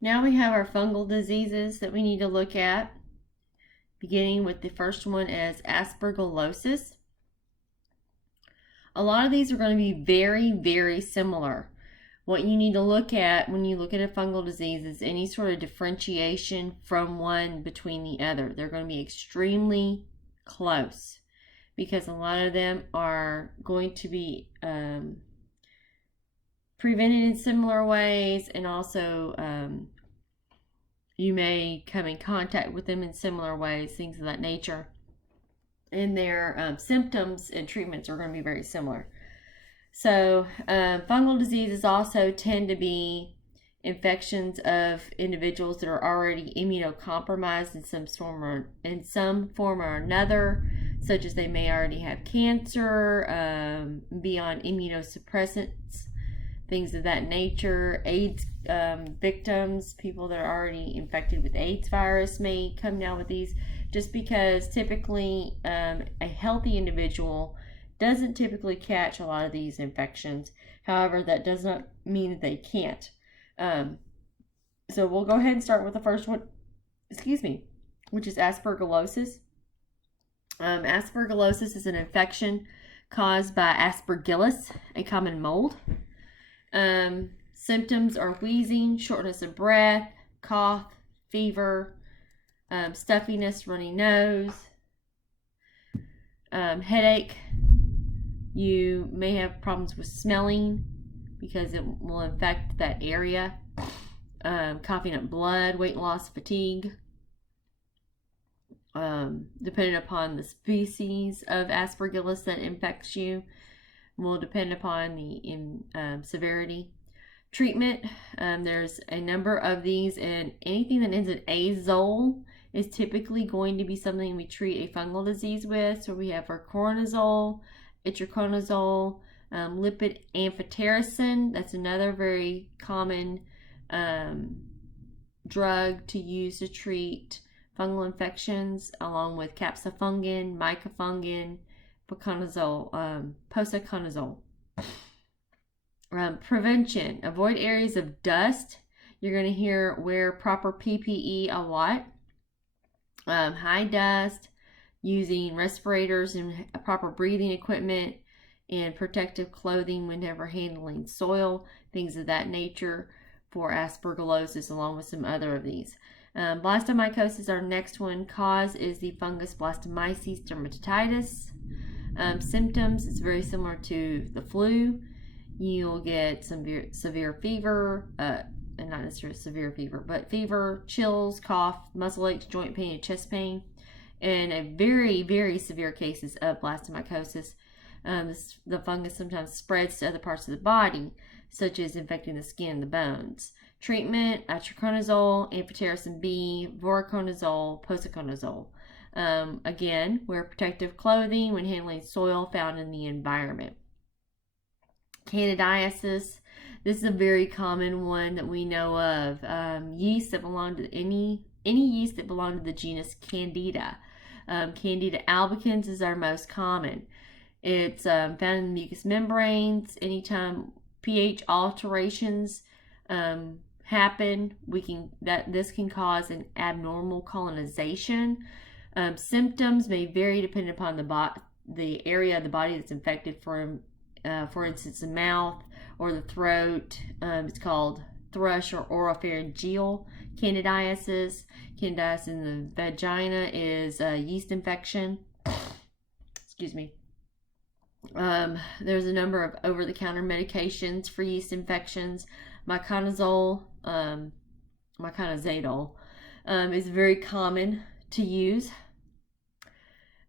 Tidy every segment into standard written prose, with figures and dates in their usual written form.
Now we have our fungal diseases that we need to look at, beginning with the first one as aspergillosis. A lot of these are going to be very, very similar. What you need to look at when you look at a fungal disease is any sort of differentiation from one between the other. They're going to be extremely close because a lot of them are going to be prevented in similar ways, and also you may come in contact with them in similar ways, things of that nature. And their symptoms and treatments are going to be very similar. So fungal diseases also tend to be infections of individuals that are already immunocompromised in some form or another, such as they may already have cancer, be on immunosuppressants, things of that nature. AIDS victims, people that are already infected with AIDS virus may come down with these, just because typically a healthy individual doesn't typically catch a lot of these infections. However, that does not mean that they can't. So we'll go ahead and start with the first one, which is aspergillosis. Aspergillosis is an infection caused by Aspergillus, a common mold. Symptoms are wheezing, shortness of breath, cough, fever, stuffiness, runny nose, headache. You may have problems with smelling because it will infect that area. Coughing up blood, weight loss, fatigue. Depending upon the species of Aspergillus that infects you, will depend upon the severity. Treatment, there's a number of these, and anything that ends in azole is typically going to be something we treat a fungal disease with. So we have voriconazole, itraconazole, lipid amphotericin. That's another very common drug to use to treat fungal infections, along with capsifungin, micafungin, posaconazole. Prevention. Avoid areas of dust. You're going to hear wear proper PPE a lot. High dust, using respirators and proper breathing equipment, and protective clothing whenever handling soil, things of that nature for aspergillosis, along with some other of these. Blastomycosis, our next one. Cause is the fungus blastomyces dermatitis. Symptoms, it's very similar to the flu. You'll get some severe fever, and not necessarily severe fever, but fever, chills, cough, muscle aches, joint pain, and chest pain. And a very, very severe cases of blastomycosis. The fungus sometimes spreads to other parts of the body, such as infecting the skin and the bones. Treatment, itraconazole, amphotericin B, voriconazole, posaconazole. Again, wear protective clothing when handling soil found in the environment. Candidiasis. This is a very common one that we know of. Yeast that belong to any yeast that belong to the genus Candida. Candida albicans is our most common. It's found in the mucous membranes. Anytime pH alterations happen, this can cause an abnormal colonization. Symptoms may vary depending upon the area of the body that's infected. For instance, the mouth or the throat. It's called thrush or oropharyngeal candidiasis. Candidiasis in the vagina is a yeast infection. Excuse me. There's a number of over-the-counter medications for yeast infections. Miconazole, miconazole is very common to use.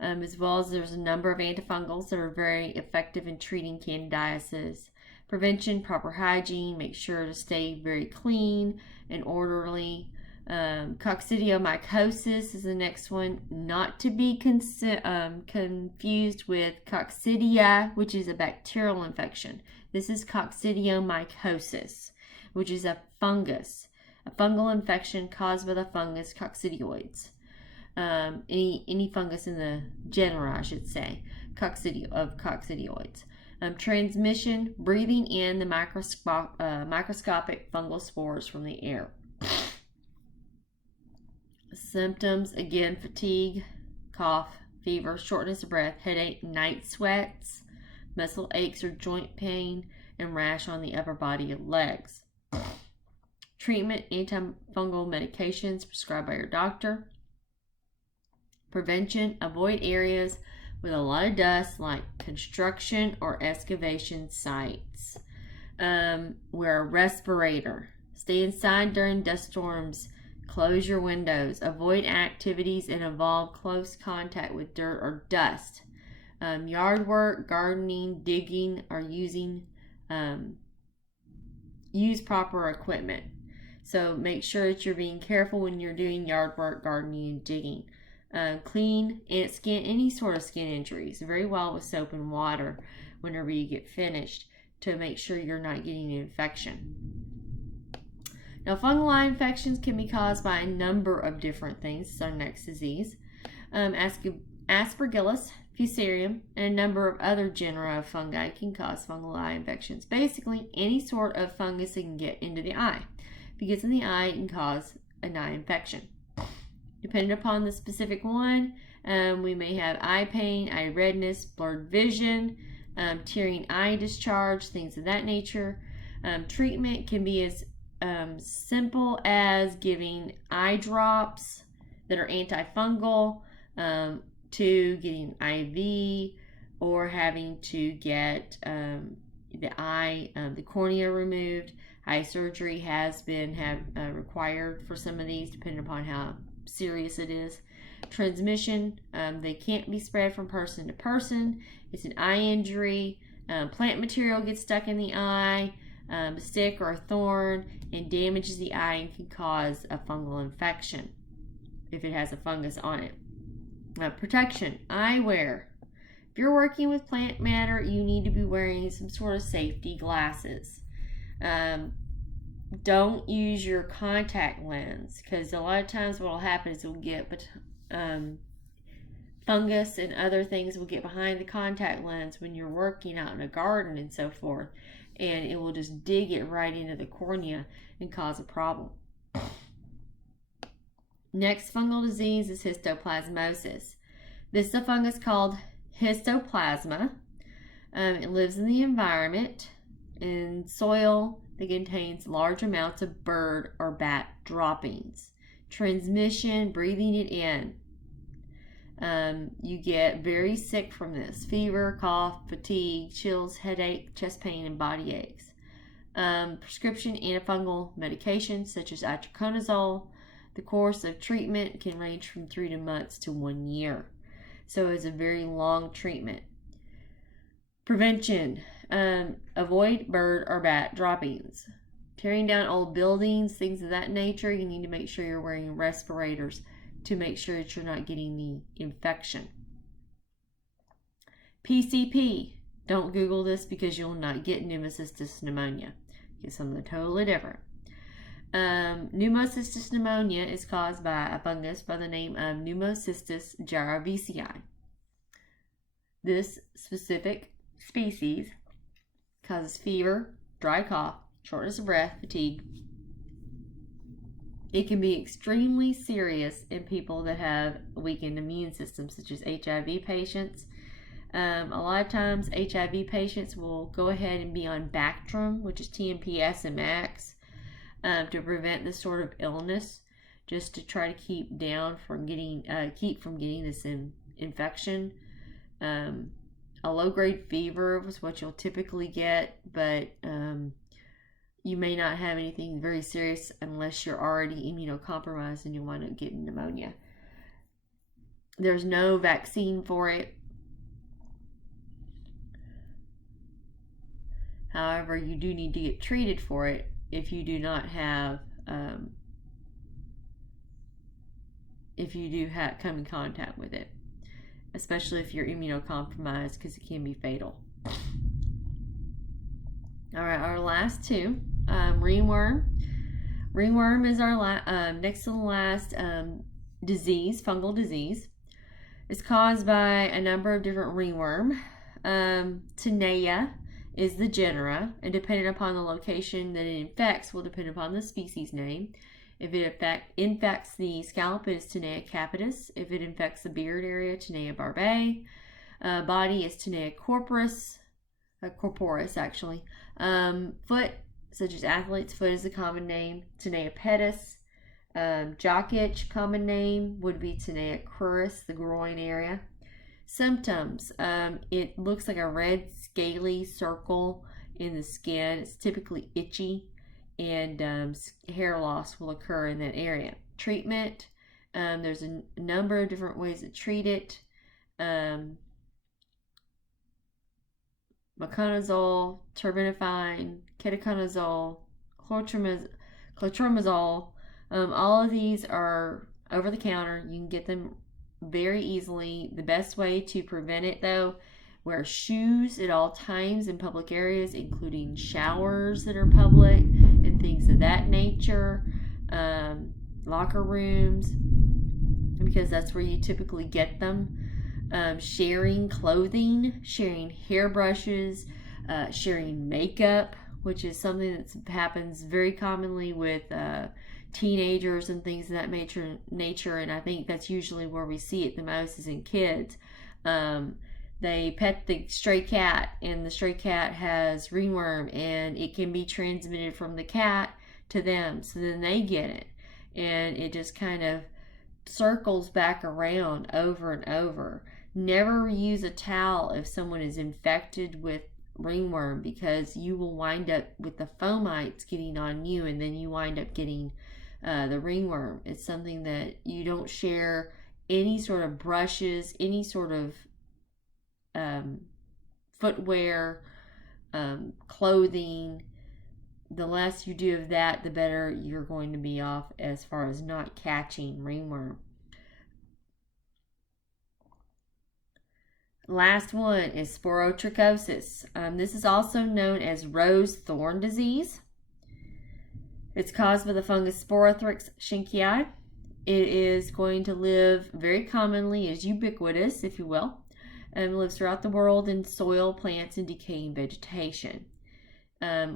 As well as there's a number of antifungals that are very effective in treating candidiasis. Prevention, proper hygiene, make sure to stay very clean and orderly. Coccidiomycosis is the next one, not to be confused with coccidia, which is a bacterial infection. This is coccidiomycosis, which is a fungus, a fungal infection caused by the fungus coccidioids. Any fungus in the genera, I should say, coccidioids. Transmission, breathing in the microscopic fungal spores from the air. Symptoms, again, fatigue, cough, fever, shortness of breath, headache, night sweats, muscle aches or joint pain, and rash on the upper body and legs. Treatment, antifungal medications prescribed by your doctor. Prevention, avoid areas with a lot of dust like construction or excavation sites. Wear a respirator. Stay inside during dust storms. Close your windows. Avoid activities that involve close contact with dirt or dust. Yard work, gardening, digging, or use proper equipment. So make sure that you're being careful when you're doing yard work, gardening, and digging. Clean any sort of skin injuries very well with soap and water whenever you get finished to make sure you're not getting an infection. Now, fungal eye infections can be caused by a number of different things. This is our next disease. Aspergillus, Fusarium, and a number of other genera of fungi can cause fungal eye infections. Basically, any sort of fungus that can get into the eye. If it gets in the eye, it can cause an eye infection. Depending upon the specific one, we may have eye pain, eye redness, blurred vision, tearing eye discharge, things of that nature. Treatment can be as simple as giving eye drops that are antifungal, to getting IV, or having to get the cornea removed. Eye surgery has been required for some of these, depending upon how serious it is. Transmission, they can't be spread from person to person. It's an eye injury. Plant material gets stuck in the eye, a stick or a thorn, and damages the eye and can cause a fungal infection if it has a fungus on it. Protection, eyewear. If you're working with plant matter, you need to be wearing some sort of safety glasses. Don't use your contact lens, because a lot of times what will happen is we'll get fungus and other things will get behind the contact lens when you're working out in a garden and so forth, and it will just dig it right into the cornea and cause a problem. Next fungal disease is histoplasmosis. This is a fungus called histoplasma. It lives in the environment, in soil that contains large amounts of bird or bat droppings. Transmission, breathing it in. You get very sick from this. Fever, cough, fatigue, chills, headache, chest pain, and body aches. Prescription antifungal medications such as itraconazole. The course of treatment can range from 3 months to 1 year. So it's a very long treatment. Prevention. Avoid bird or bat droppings. Tearing down old buildings, things of that nature, you need to make sure you're wearing respirators to make sure that you're not getting the infection. PCP. Don't Google this because you'll not get pneumocystis pneumonia. Get something totally different. Pneumocystis pneumonia is caused by a fungus by the name of Pneumocystis jirovecii. This specific species causes fever, dry cough, shortness of breath, fatigue. It can be extremely serious in people that have weakened immune systems, such as HIV patients. A lot of times HIV patients will go ahead and be on Bactrim, which is TMPS and Max, to prevent this sort of illness, just to try to keep from getting this infection. A low-grade fever is what you'll typically get, but you may not have anything very serious unless you're already immunocompromised and you wind up getting pneumonia. There's no vaccine for it. However, you do need to get treated for it if you do not have, if you do come in contact with it, especially if you're immunocompromised, because it can be fatal. All right, our last two, ringworm. Ringworm is our next to the last disease, fungal disease. It's caused by a number of different ringworm. Tinea is the genera, and depending upon the location that it infects will depend upon the species name. If it infects the scalp, it is Tinea capitis. If it infects the beard area, Tinea barbae. Body is Tinea corporis actually. Foot, such as athlete's foot, is a common name, Tinea pedis. Jock itch, common name, would be Tinea cruris, the groin area. Symptoms, it looks like a red scaly circle in the skin. It's typically itchy, and hair loss will occur in that area. Treatment, there's a number of different ways to treat it. Meconazole, terbinafine, ketoconazole, clotrimazole. All of these are over the counter. You can get them very easily. The best way to prevent it, though, wear shoes at all times in public areas, including showers that are public and things of that nature, locker rooms, because that's where you typically get them. Sharing clothing, sharing hairbrushes, sharing makeup, which is something that happens very commonly with teenagers and things of that nature, and I think that's usually where we see it the most is in kids. They pet the stray cat, and the stray cat has ringworm, and it can be transmitted from the cat to them, so then they get it, and it just kind of circles back around over and over. Never use a towel if someone is infected with ringworm, because you will wind up with the fomites getting on you, and then you wind up getting the ringworm. It's something that you don't share any sort of brushes, any sort of footwear, clothing. The less you do of that, the better you're going to be off as far as not catching ringworm. Last one is sporotrichosis. This is also known as rose thorn disease. It's caused by the fungus Sporothrix schinkii. It is going to live very commonly, is ubiquitous, if you will, and lives throughout the world in soil, plants, and decaying vegetation.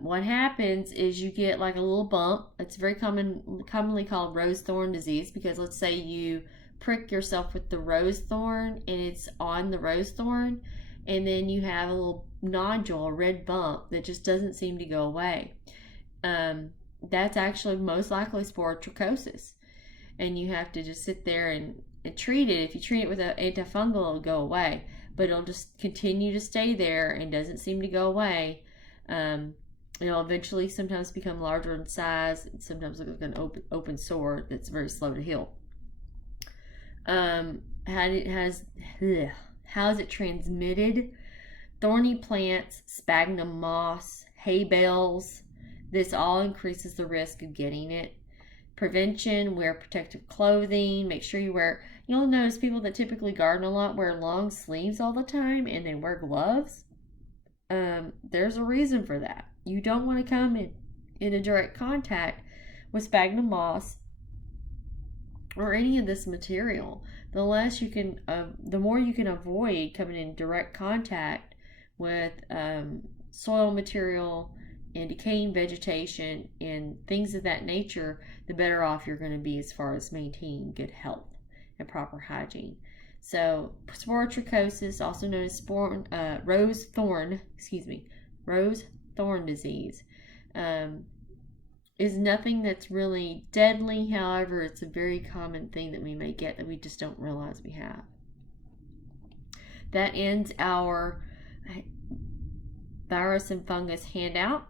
What happens is you get like a little bump. It's very commonly called rose thorn disease, because let's say you prick yourself with the rose thorn and it's on the rose thorn, and then you have a little nodule, a red bump that just doesn't seem to go away. That's actually most likely sporotrichosis, and you have to just sit there and treat it. If you treat it with an antifungal, it'll go away, but it'll just continue to stay there and doesn't seem to go away. It'll eventually sometimes become larger in size, and sometimes look like an open sore that's very slow to heal. How is it transmitted? Thorny plants, sphagnum moss, hay bales. This all increases the risk of getting it. Prevention, wear protective clothing. Make sure you'll notice people that typically garden a lot wear long sleeves all the time, and they wear gloves. There's a reason for that. You don't want to come in a direct contact with sphagnum moss or any of this material. The less you can, the more you can avoid coming in direct contact with soil material and decaying vegetation and things of that nature, the better off you're going to be as far as maintaining good health and proper hygiene. So sporotrichosis, also known as rose thorn disease, is nothing that's really deadly. However, it's a very common thing that we may get that we just don't realize we have. That ends our virus and fungus handout.